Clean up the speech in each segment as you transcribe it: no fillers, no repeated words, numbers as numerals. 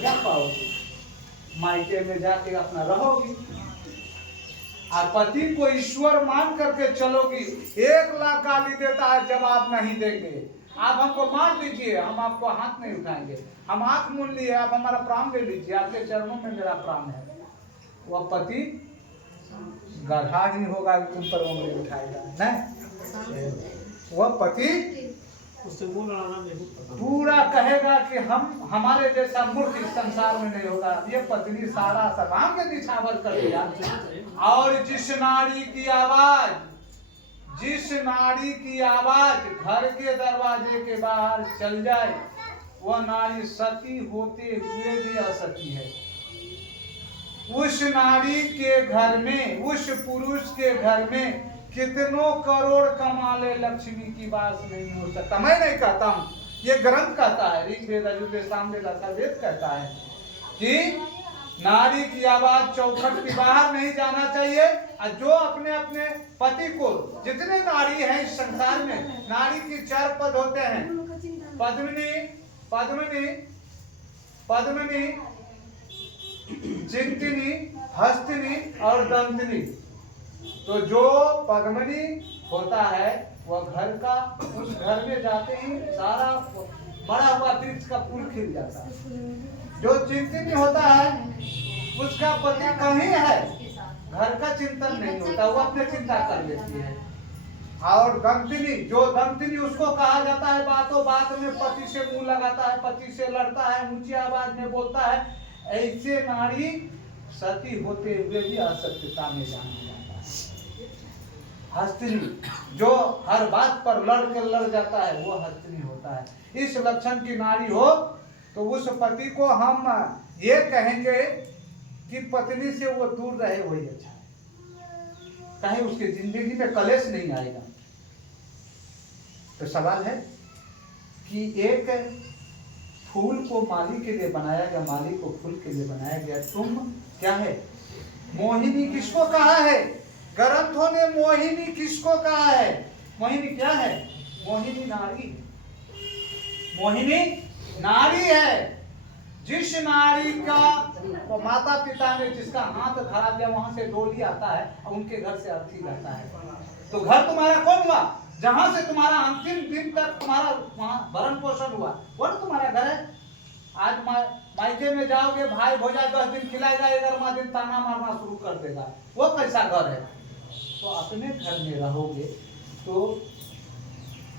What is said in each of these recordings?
क्या पाओगी? मायके में जाके अपना रहोगी। और पति को ईश्वर मान करके चलोगी। 1 लाख गाली देता है, जवाब नहीं देंगे। आप हमको मार दीजिए, हम आपको हाथ नहीं उठाएंगे। हम आंख मूंद लिए, आप हमारा प्राण ले लीजिए, आपके चरणों में मेरा प्राण है। वह पति गधा नहीं होगा कि तुम पर उंगली उठाएगा, नहीं। वह पति उससे बोल रहा ना, पूरा कहेगा कि हम हमारे जैसा मूर्ख इस संसार में नहीं होगा। ये पत्नी सारा सकाम के निछावर कर दिया। और जिस नारी की आवाज घर के दरवाजे के बाहर चल जाए, वह नारी सती होते हुए भी असती है। उस नारी के घर में, उस पुरुष के घर में कितनों करोड़ कमा ले, लक्ष्मी की वास नहीं हो सकता। मैं नहीं कहता हूं, ये ग्रंथ कहता है, ऋग्वेद, यजुर्वेद, सामवेद, अथर्ववेद कहता है कि नारी की आवाज चौखट के बाहर नहीं जाना चाहिए। और जो अपने अपने पति को, जितने नारी हैं इस संसार में, नारी की 4 पद होते हैं, पद्मिनी, पद्मिनी, पद्मिनी, चिंतिनी, हस्तिनी और दंतिनी। तो जो पद्मिनी होता है वह घर का, उस घर में जाते ही सारा बड़ा हुआ वृक्ष का फूल खिल जाता है। जो चिंतिनी होता है उसका पति कहीं है, घर का चिंतन नहीं होता, वो अपने चिंता कर लेती है। और दंतिनी, जो दंतिनी उसको कहा जाता है, बातों बात में पति से मुंह लगाता है, पति से लड़ता है, ऊंची आवाज में बोलता है, ऐसे नारी सती होते हुए भी असत्यता में जाना जाता है। हस्तिनी, जो हर बात पर लड़ जाता है, वो हस्तिनी होता है। इस लक्षण की नारी हो तो उस पति को हम ये कहेंगे कि पत्नी से वो दूर रहे, वही अच्छा है। कहीं उसकी जिंदगी में कलेश नहीं आएगा। तो सवाल है कि एक फूल को माली के लिए बनाया गया, माली को फूल के लिए बनाया गया। तुम क्या है? मोहिनी किसको कहा है? ग्रंथों ने मोहिनी किसको कहा है? मोहिनी क्या है? मोहिनी नारी, मोहिनी नारी है। जिस नारी का माता पिता ने जिसका हाथ धरा दिया, वहां से डोली आता है और उनके घर से अर्थी जाता है। तो घर तुम्हारा कौन हुआ? जहां से तुम्हारा अंतिम दिन तक तुम्हारा वहां भरण पोषण हुआ, वो तुम्हारा घर है। आज मायके में जाओगे, भाई भोजा 10 दिन खिलाएगा, 11वां दिन ताना मारना शुरू कर देगा, वो कैसा घर है? तो अपने घर में रहोगे तो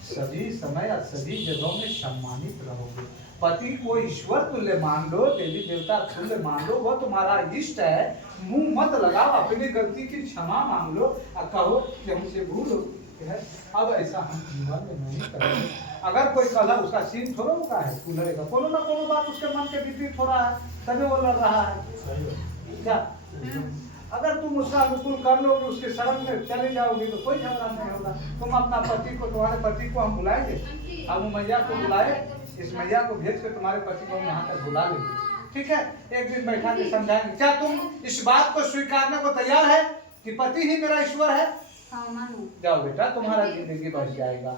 सभी समय और सभी जगहों में सम्मानित रहोगे। पति को ईश्वर तुल्य मान लो, देवी देवता तुल्य मान लो, वो तुम्हारा इष्ट है। मुंह मत लगाओ, अपनी गलती की क्षमा मांग लो और कहो कि हमसे भूल हो है, अब ऐसा हम जीवन में नहीं करेंगे। अगर कोई कला उसका सीन थोड़ा का है, लड़ेगा, कोनो ना कोनो बात उसके मन के विपरीत हो रहा है, तभी वो लड़ रहा है। क्या अगर तुम उसका अनुकूल कर लोगे, उसके शरण में चले जाओगे तो कोई झगड़ा नहीं होगा। तुम अपना पति को, तुम्हारे पति को हम बुलाएंगे, हम मैया को बुलाए, इस मैया को भेज के तुम्हारे पति को हम यहाँ तक बुला लेंगे, ठीक है? एक दिन बैठा के समझाएंगे। क्या तुम इस बात को स्वीकारने को तैयार है कि पति ही मेरा ईश्वर है? हाँ, मानो। जाओ बेटा, तुम्हारा जिंदगी बच जाएगा।